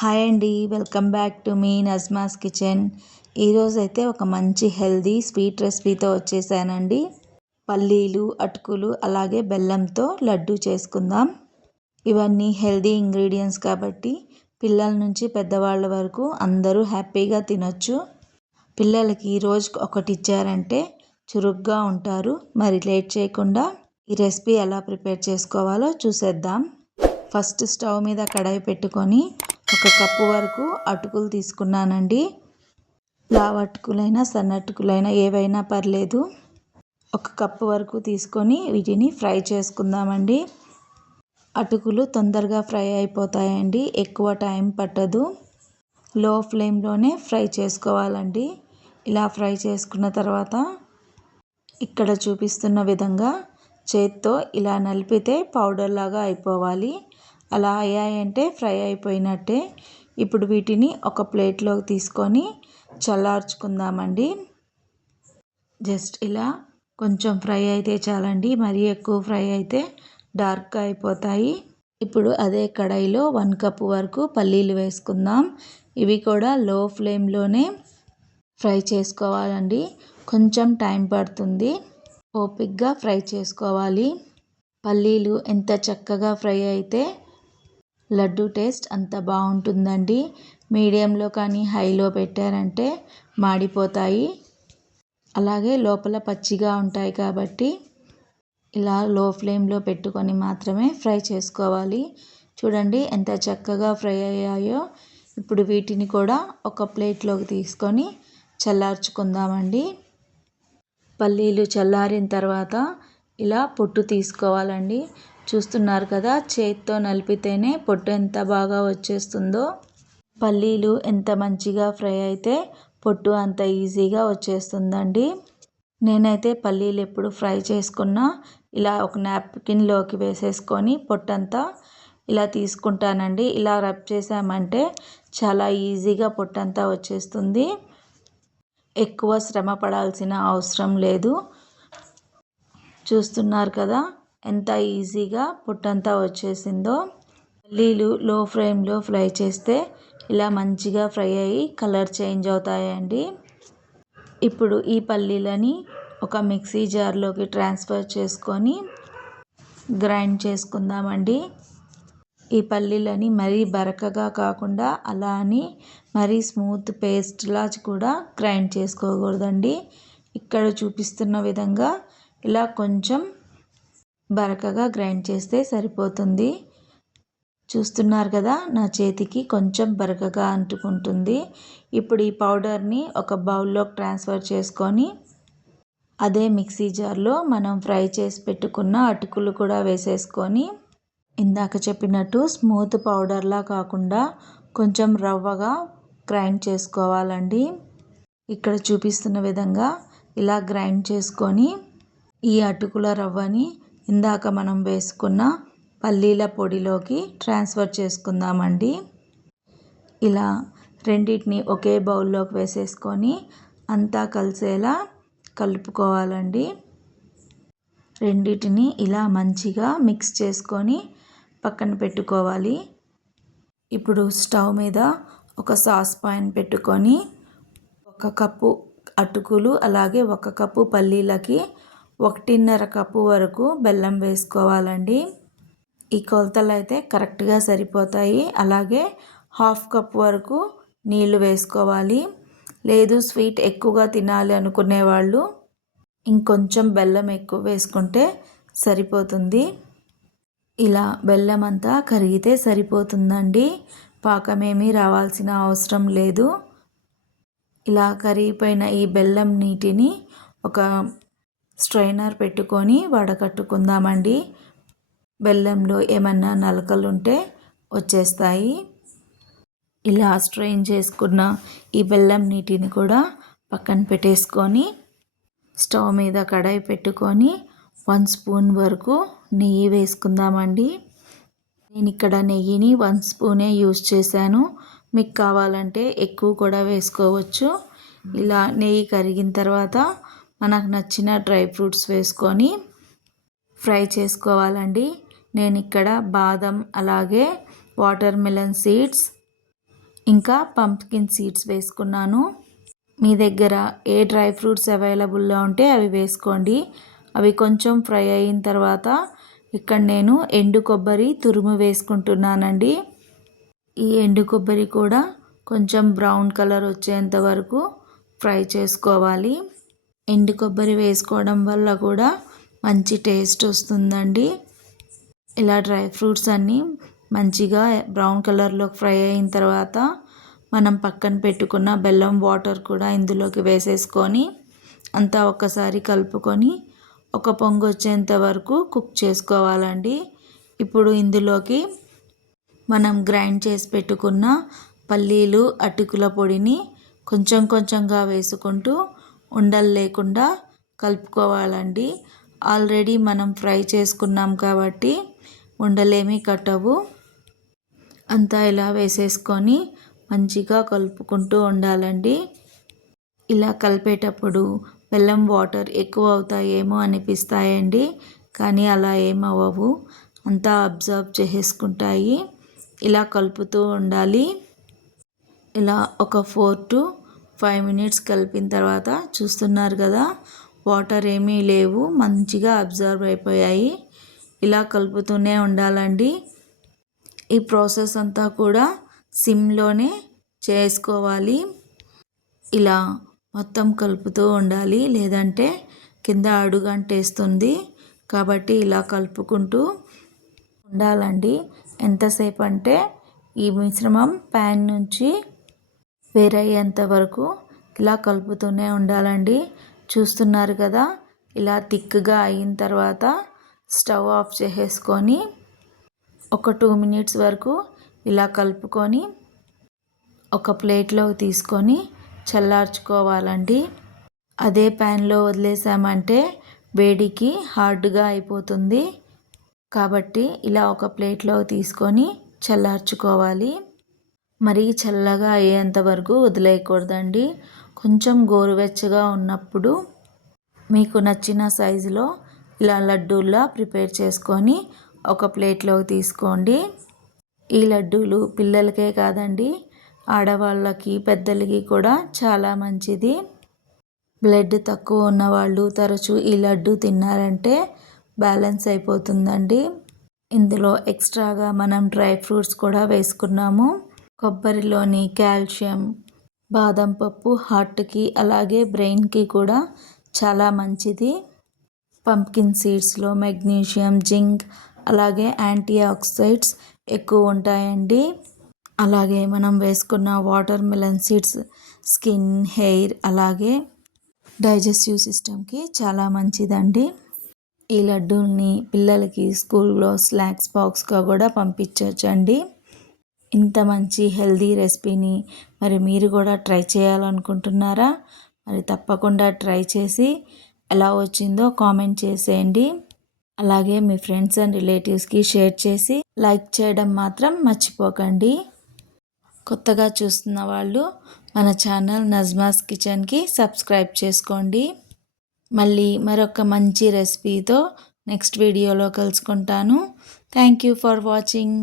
Hi అండి welcome back to మీ Najma's kitchen ఈరోజైతే ఒక మంచి హెల్దీ స్వీట్ రెసిపీతో వచ్చేసానండి. పల్లీలు అటుకులు అలాగే బెల్లంతో లడ్డు చేసుకుందాం. ఇవన్నీ హెల్దీ ఇంగ్రీడియంట్స్ కాబట్టి పిల్లల నుంచి పెద్దవాళ్ళ వరకు అందరూ హ్యాపీగా తినొచ్చు. పిల్లలకి ఈరోజు ఒకటి ఇచ్చారంటే చురుగ్గా ఉంటారు. మరి లేట్ చేయకుండా ఈ రెసిపీ ఎలా ప్రిపేర్ చేసుకోవాలో చూసేద్దాం. ఫస్ట్ స్టవ్ మీద కడాయి పెట్టుకొని ఒక కప్పు వరకు అటుకులు తీసుకున్నానండి. లావ్ అటుకులైనా సన్న అటుకులైనా ఏవైనా పర్లేదు. ఒక కప్పు వరకు తీసుకొని వీటిని ఫ్రై చేసుకుందామండి. అటుకులు తొందరగా ఫ్రై అయిపోతాయండి. ఎక్కువ టైం పట్టదు. లో ఫ్లేమ్లోనే ఫ్రై చేసుకోవాలండి. ఇలా ఫ్రై చేసుకున్న తర్వాత ఇక్కడ చూపిస్తున్న విధంగా చేత్తో ఇలా నలిపితే పౌడర్ లాగా అయిపోవాలి. అలా అయ్యాయంటే ఫ్రై అయిపోయినట్టే. ఇప్పుడు వీటిని ఒక ప్లేట్లోకి తీసుకొని చల్లార్చుకుందామండి. జస్ట్ ఇలా కొంచెం ఫ్రై అయితే చాలండి. మరీ ఎక్కువ ఫ్రై అయితే డార్క్గా అయిపోతాయి. ఇప్పుడు అదే కడాయిలో వన్ కప్ వరకు పల్లీలు వేసుకుందాం. ఇవి కూడా లో ఫ్లేమ్లోనే ఫ్రై చేసుకోవాలండి. కొంచెం టైం పడుతుంది. ఓపిక్గా ఫ్రై చేసుకోవాలి. పల్లీలు ఎంత చక్కగా ఫ్రై అయితే లడ్డు టేస్ట్ అంత బాగుంటుందండి. మీడియంలో కానీ హైలో పెట్టారంటే మాడిపోతాయి. అలాగే లోపల పచ్చిగా ఉంటాయి కాబట్టి ఇలా లో ఫ్లేమ్లో పెట్టుకొని మాత్రమే ఫ్రై చేసుకోవాలి. చూడండి ఎంత చక్కగా ఫ్రై అయ్యాయో. ఇప్పుడు వీటిని కూడా ఒక ప్లేట్లోకి తీసుకొని చల్లార్చుకుందామండి. పల్లీలు చల్లారిన తర్వాత ఇలా పొట్టు తీసుకోవాలండి. చూస్తున్నారు కదా చేతితో నలిపితేనే పొట్టు ఎంత బాగా వచ్చేస్తుందో. పల్లీలు ఎంత మంచిగా ఫ్రై అయితే పొట్టు అంత ఈజీగా వచ్చేస్తుందండి. నేనైతే పల్లీలు ఎప్పుడు ఫ్రై చేసుకున్నా ఇలా ఒక నాప్కిన్లోకి వేసేసుకొని పొట్టంతా ఇలా తీసుకుంటానండి. ఇలా రబ్ చేసామంటే చాలా ఈజీగా పొట్టంతా వచ్చేస్తుంది. ఎక్కువ శ్రమ పడాల్సిన అవసరం లేదు. చూస్తున్నారు కదా ఎంత ఈజీగా పుట్టంతా వచ్చేసిందో. పల్లీలు లో ఫ్లేమ్లో ఫ్రై చేస్తే ఇలా మంచిగా ఫ్రై అయ్యి కలర్ చేంజ్ అవుతాయండి. ఇప్పుడు ఈ పల్లీలని ఒక మిక్సీ జార్లోకి ట్రాన్స్ఫర్ చేసుకొని గ్రైండ్ చేసుకుందామండి. ఈ పల్లీలని మరీ బరకగా కాకుండా అలా అని మరీ స్మూత్ పేస్ట్లా కూడా గ్రైండ్ చేసుకోకూడదండి. ఇక్కడ చూపిస్తున్న విధంగా ఇలా కొంచెం బరకగా గ్రైండ్ చేస్తే సరిపోతుంది. చూస్తున్నారు కదా నా చేతికి కొంచెం బరకగా అంటుకుంటుంది. ఇప్పుడు ఈ పౌడర్ని ఒక బౌల్లోకి ట్రాన్స్ఫర్ చేసుకొని అదే మిక్సీ జార్లో మనం ఫ్రై చేసి పెట్టుకున్న అటుకులు కూడా వేసేసుకొని ఇందాక చెప్పినట్టు స్మూత్ పౌడర్లా కాకుండా కొంచెం రవ్వగా గ్రైండ్ చేసుకోవాలండి. ఇక్కడ చూపిస్తున్న విధంగా ఇలా గ్రైండ్ చేసుకొని ఈ అటుకుల రవ్వని ఇందాక మనం వేసుకున్న పల్లీల పొడిలోకి ట్రాన్స్ఫర్ చేసుకుందామండి. ఇలా రెండింటిని ఒకే బౌల్లోకి వేసేసుకొని అంతా కలిసేలా కలుపుకోవాలండి. రెండింటిని ఇలా మంచిగా మిక్స్ చేసుకొని పక్కన పెట్టుకోవాలి. ఇప్పుడు స్టవ్ మీద ఒక సాస్ పాన్ పెట్టుకొని ఒక కప్పు అటుకులు అలాగే ఒక కప్పు పల్లీలకి ఒకటిన్నర కప్పు వరకు బెల్లం వేసుకోవాలండి. ఈ కొలతలు అయితే కరెక్ట్గా సరిపోతాయి. అలాగే హాఫ్ కప్ వరకు నీళ్ళు వేసుకోవాలి. లేదు స్వీట్ ఎక్కువగా తినాలి అనుకునే వాళ్ళు ఇంకొంచెం బెల్లం ఎక్కువ వేసుకుంటే సరిపోతుంది. ఇలా బెల్లం అంతా కరిగితే సరిపోతుందండి. పాకమేమీ రావాల్సిన అవసరం లేదు. ఇలా కరిగిపోయిన ఈ బెల్లం నీటిని ఒక స్ట్రైనర్ పెట్టుకొని వడకట్టుకుందామండి. బెల్లంలో ఏమన్నా నలకలు ఉంటే వచ్చేస్తాయి. ఇలా స్ట్రెయిన్ చేసుకున్న ఈ బెల్లం నీటిని కూడా పక్కన పెట్టేసుకొని స్టవ్ మీద కడాయి పెట్టుకొని వన్ స్పూన్ వరకు నెయ్యి వేసుకుందామండి. నేను ఇక్కడ నెయ్యిని వన్ స్పూనే యూస్ చేశాను. మీకు కావాలంటే ఎక్కువ కూడా వేసుకోవచ్చు. ఇలా నెయ్యి కరిగిన తర్వాత మనకు నచ్చిన డ్రై ఫ్రూట్స్ వేసుకొని ఫ్రై చేసుకోవాలండి. నేను ఇక్కడ బాదం అలాగే వాటర్ మిలన్ సీడ్స్ ఇంకా పంప్కిన్ సీడ్స్ వేసుకున్నాను. మీ దగ్గర ఏ డ్రై ఫ్రూట్స్ అవైలబుల్లో ఉంటే అవి వేసుకోండి. అవి కొంచెం ఫ్రై అయిన తర్వాత ఇక్కడ నేను ఎండు కొబ్బరి తురుము వేసుకుంటున్నానండి. ఈ ఎండు కొబ్బరి కూడా కొంచెం బ్రౌన్ కలర్ వచ్చేంత వరకు ఫ్రై చేసుకోవాలి. ఎండు కొబ్బరి వేసుకోవడం వల్ల కూడా మంచి టేస్ట్ వస్తుందండి. ఇలా డ్రై ఫ్రూట్స్ అన్నీ మంచిగా బ్రౌన్ కలర్లో ఫ్రై అయిన తర్వాత మనం పక్కన పెట్టుకున్న బెల్లం వాటర్ కూడా ఇందులోకి వేసేసుకొని అంతా ఒక్కసారి కలుపుకొని ఒక పొంగు వచ్చేంత వరకు కుక్ చేసుకోవాలండి. ఇప్పుడు ఇందులోకి మనం గ్రైండ్ చేసి పెట్టుకున్న పల్లీలు అటుకుల పొడిని కొంచెం కొంచెంగా వేసుకుంటూ ఉండలు లేకుండా కలుపుకోవాలండి. ఆల్రెడీ మనం ఫ్రై చేసుకున్నాం కాబట్టి ఉండలేమీ కట్టవు. అంతా ఇలా వేసేసుకొని మంచిగా కలుపుకుంటూ ఉండాలండి. ఇలా కలిపేటప్పుడు బెల్లం వాటర్ ఎక్కువ అవుతాయేమో అనిపిస్తాయండి కానీ అలా ఏమవ్వవు. అంతా అబ్జర్వ్ చేసుకుంటాయి. ఇలా కలుపుతూ ఉండాలి. ఇలా ఒక ఫోర్ టు ఫైవ్ మినిట్స్ కలిపిన తర్వాత చూస్తున్నారు కదా వాటర్ ఏమీ లేవు మంచిగా అబ్జర్వ్ అయిపోయాయి. ఇలా కలుపుతూనే ఉండాలండి. ఈ ప్రాసెస్ అంతా కూడా సిమ్లోనే చేసుకోవాలి. ఇలా మొత్తం కలుపుతూ ఉండాలి లేదంటే కింద అడుగంటేస్తుంది. కాబట్టి ఇలా కలుపుకుంటూ ఉండాలండి. ఎంతసేపు అంటే ఈ మిశ్రమం ప్యాన్ నుంచి వేరయ్యేంత వరకు ఇలా కలుపుతూనే ఉండాలండి. చూస్తున్నారు కదా ఇలా థిక్గా అయిన తర్వాత స్టవ్ ఆఫ్ చేసేసుకొని ఒక టూ మినిట్స్ వరకు ఇలా కలుపుకొని ఒక ప్లేట్లో తీసుకొని చల్లార్చుకోవాలండి. అదే ప్యాన్లో వదిలేసామంటే వేడికి హార్డ్గా అయిపోతుంది. కాబట్టి ఇలా ఒక ప్లేట్లో తీసుకొని చల్లార్చుకోవాలి. మరీ చల్లగా అయ్యేంత వరకు వదిలేయకూడదండి. కొంచెం గోరువెచ్చగా ఉన్నప్పుడు మీకు నచ్చిన సైజులో ఇలా లడ్డూలా ప్రిపేర్ చేసుకొని ఒక ప్లేట్లోకి తీసుకోండి. ఈ లడ్డూలు పిల్లలకే కాదండి ఆడవాళ్ళకి పెద్దలకి కూడా చాలా మంచిది. బ్లడ్ తక్కువ ఉన్నవాళ్ళు తరచూ ఈ లడ్డు తిన్నారంటే బ్యాలెన్స్ అయిపోతుందండి. ఇందులో ఎక్స్ట్రాగా మనం డ్రై ఫ్రూట్స్ కూడా వేసుకున్నాము. కొబ్బరిలోని కాల్షియం బాదం పప్పు హార్ట్కి అలాగే బ్రెయిన్కి కూడా చాలా మంచిది. పంప్కిన్ సీడ్స్లో మెగ్నీషియం జింక్ అలాగే యాంటీ ఆక్సైడ్స్ ఎక్కువ ఉంటాయండి. అలాగే మనం వేసుకున్న water melon seeds skin hair అలాగే డైజెస్టివ్ సిస్టమ్కి చాలా మంచిదండి. ఈ లడ్డూల్ని పిల్లలకి స్కూల్లో స్నాక్స్ బాక్స్గా కూడా పంపించవచ్చండి ఇంత మంచి హెల్దీ రెసిపీని మరి మీరు కూడా ట్రై చేయాలనుకుంటున్నారా? మరి తప్పకుండా ట్రై చేసి ఎలా వచ్చిందో కామెంట్ చేసేయండి. అలాగే మీ ఫ్రెండ్స్ అండ్ రిలేటివ్స్కి షేర్ చేసి లైక్ చేయడం మాత్రం మర్చిపోకండి. కొత్తగా చూస్తున్న వాళ్ళు మన ఛానల్ నజ్మాస్ కిచెన్కి సబ్స్క్రైబ్ చేసుకోండి. మళ్ళీ మరొక మంచి రెసిపీతో నెక్స్ట్ వీడియోలో కలుసుకుంటాను. Thank you for watching.